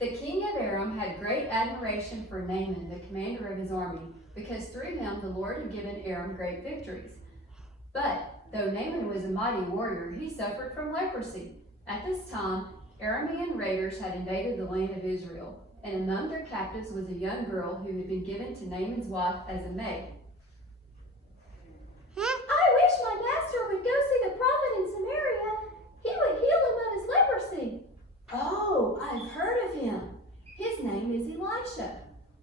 The king of Aram had great admiration for Naaman, the commander of his army, because through him the Lord had given Aram great victories. But though Naaman was a mighty warrior, he suffered from leprosy. At this time, Aramean raiders had invaded the land of Israel, and among their captives was a young girl who had been given to Naaman's wife as a maid. I wish my master would go see the prophet in Samaria. He would heal him of his leprosy. Oh, I've heard of him. His name is Elisha.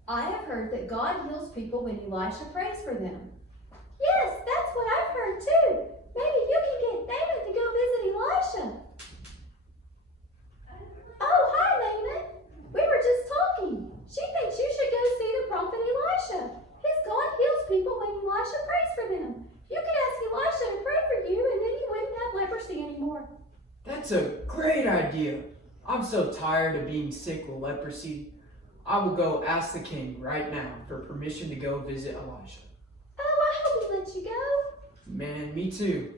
I have heard that God heals people when Elisha prays for them. Yes, that's what I've heard too. Maybe you can get Naaman to go visit Elisha. Oh, hi, Naaman. We were just talking. She thinks you should go see the prophet Elisha. His God heals people when Elisha prays for them. You could ask Elisha to pray for you, and then you wouldn't have leprosy anymore. That's a great idea. I'm so tired of being sick with leprosy. I will go ask the king right now for permission to go visit Elijah. Oh, I hope he lets you go. Man, me too.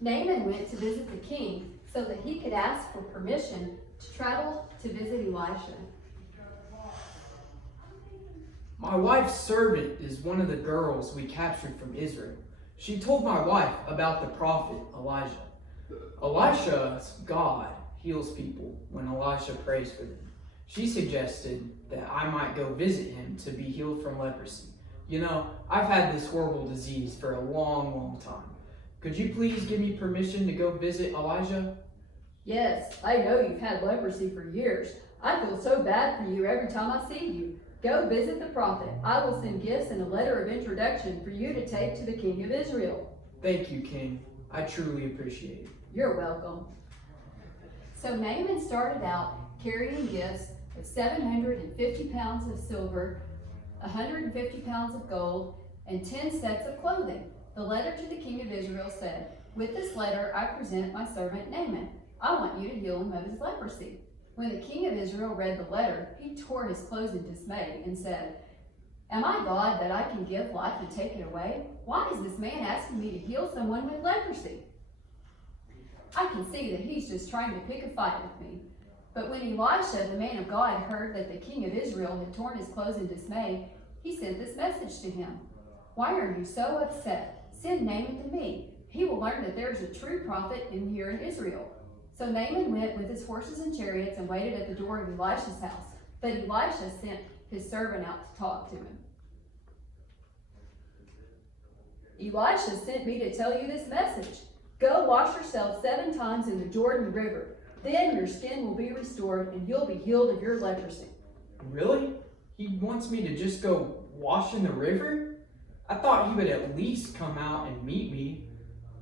Naaman went to visit the king so that he could ask for permission to travel to visit Elisha. My wife's servant is one of the girls we captured from Israel. She told my wife about the prophet Elijah. Elisha's God heals people when Elisha prays for them. She suggested that I might go visit him to be healed from leprosy. You know, I've had this horrible disease for a long, long time. Could you please give me permission to go visit Elijah? Yes, I know you've had leprosy for years. I feel so bad for you every time I see you. Go visit the prophet. I will send gifts and a letter of introduction for you to take to the king of Israel. Thank you, King. I truly appreciate it. You're welcome. So Naaman started out carrying gifts of 750 pounds of silver, 150 pounds of gold, and 10 sets of clothing. The letter to the king of Israel said, "With this letter I present my servant Naaman. I want you to heal him of his leprosy." When the king of Israel read the letter, he tore his clothes in dismay and said, "Am I God that I can give life and take it away? Why is this man asking me to heal someone with leprosy? I can see that he's just trying to pick a fight with me." But when Elisha, the man of God, heard that the king of Israel had torn his clothes in dismay, he sent this message to him: "Why are you so upset? Send Naaman to me. He will learn that there is a true prophet here in Israel." So Naaman went with his horses and chariots and waited at the door of Elisha's house. But Elisha sent his servant out to talk to him. "Elisha sent me to tell you this message. Go wash yourself 7 times in the Jordan River. Then your skin will be restored and you'll be healed of your leprosy." Really? He wants me to just go wash in the river? I thought he would at least come out and meet me.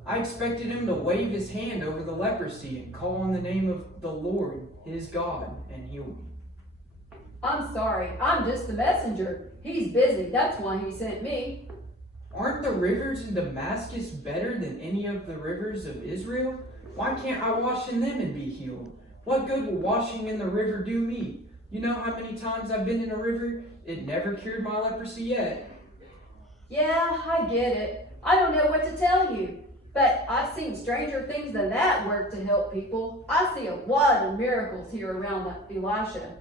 I expected him to wave his hand over the leprosy and call on the name of the Lord, his God, and heal me. "I'm sorry, I'm just the messenger. He's busy, that's why he sent me." Aren't the rivers in Damascus better than any of the rivers of Israel? Why can't I wash in them and be healed? What good will washing in the river do me? You know how many times I've been in a river? It never cured my leprosy yet. "Yeah, I get it. I don't know what to tell you. But I've seen stranger things than that work to help people. I see a lot of miracles here around Elisha."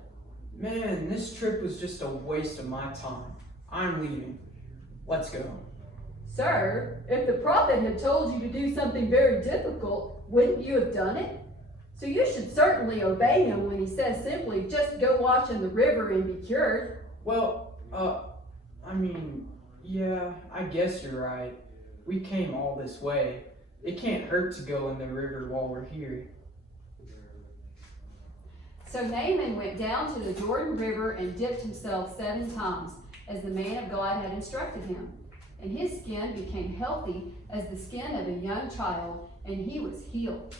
Man, this trip was just a waste of my time. I'm leaving. Let's go. "Sir, if the prophet had told you to do something very difficult, wouldn't you have done it? So you should certainly obey him when he says simply, just go wash in the river and be cured." Well, yeah, I guess you're right. We came all this way. It can't hurt to go in the river while we're here. So Naaman went down to the Jordan River and dipped himself 7 times, as the man of God had instructed him. And his skin became healthy as the skin of a young child, and he was healed.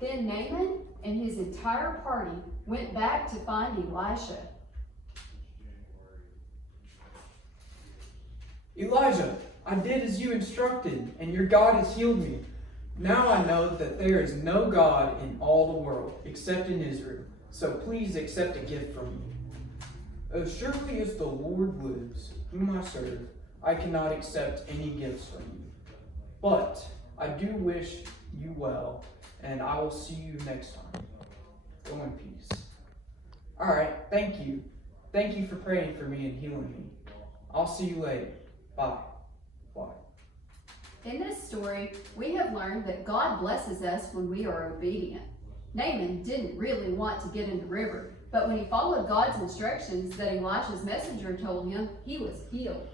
Then Naaman and his entire party went back to find Elisha. "Elijah, I did as you instructed, and your God has healed me. Now I know that there is no God in all the world except in Israel, so please accept a gift from me. As surely as the Lord lives, whom I serve, I cannot accept any gifts from you. But I do wish you well, and I will see you next time. Go in peace." All right, thank you. Thank you for praying for me and healing me. I'll see you later. Bye. Bye. In this story, we have learned that God blesses us when we are obedient. Naaman didn't really want to get in the river, but when he followed God's instructions that Elisha's messenger told him, he was healed.